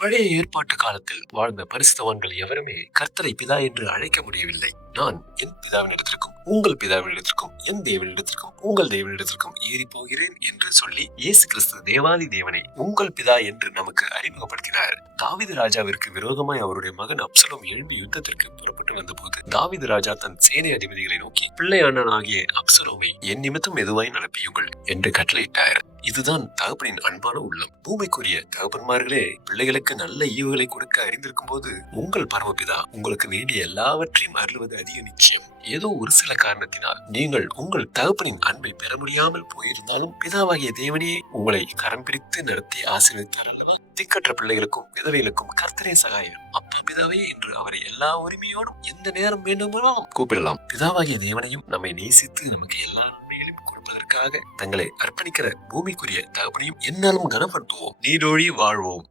பழைய ஏற்பாட்டு காலத்தில் வாழ்ந்த பரிசுத்தவான்கள் எவருமே கர்த்தரை பிதா என்று அழைக்க முடியவில்லை. நான் என் பிதாவினிடத்திற்கும் உங்கள் பிதாவினிடத்திற்கும் என் தேவனிடத்திற்கும் உங்கள் தேவனிடத்திற்கும் ஏறி போகிறேன் என்று சொல்லி இயேசு கிறிஸ்து தேவாதி தேவனை உங்கள் பிதா என்று நமக்கு அறிமுகப்படுத்தினார். தாவீது ராஜாவிற்கு விரோதமாய் அவருடைய மகன் அப்சலோம் எழும்பி யுத்தத்திற்கு புறப்பட்டு வந்த போது தாவீது ராஜா தன் சேனை அதிபதிகளை நோக்கி, பிள்ளை அண்ணன் ஆகிய அப்சலோமை என் நிமித்தம் மெதுவாய் நடப்பியுங்கள் என்று கட்டளையிட்டார். இதுதான் தகப்பனின் அன்பான உள்ளம். பூமிக்குரிய தகப்பன்மார்களே, பிள்ளைகளுக்கு நல்ல ஈவுகளை கொடுக்க அறிந்திருக்கும் போது உங்கள் பரமபிதா உங்களுக்கு வேண்டிய எல்லாவற்றையும் அருளுவது அதிக நிச்சயம். ஏதோ ஒரு சில காரணத்தினால் நீங்கள் உங்கள் தகப்பனின் அன்பை பெற முடியாமல் போயிருந்தாலும் பிதாவாகிய தேவனே உங்களை கரம் பிரித்து நடத்தி ஆசீர்வதித்தார் அல்லவா? திக்கற்ற பிள்ளைகளுக்கும் விதவைகளுக்கும் கர்த்தரே சகாயம். அப்பா பிதாவே என்று அவரை எல்லா உரிமையோடும் எந்த நேரம் வேண்டுமானாலும் கூப்பிடலாம். பிதாவாகிய தேவனையும் நம்மை நேசித்து நமக்கு எல்லா நன்மைகளையும் கொடுப்பதற்காக தங்களை அர்ப்பணிக்கிற பூமிக்குரிய தகப்பனையும் என்னாலும் கனப்படுத்துவோம். நீடோழி வாழ்வோம்.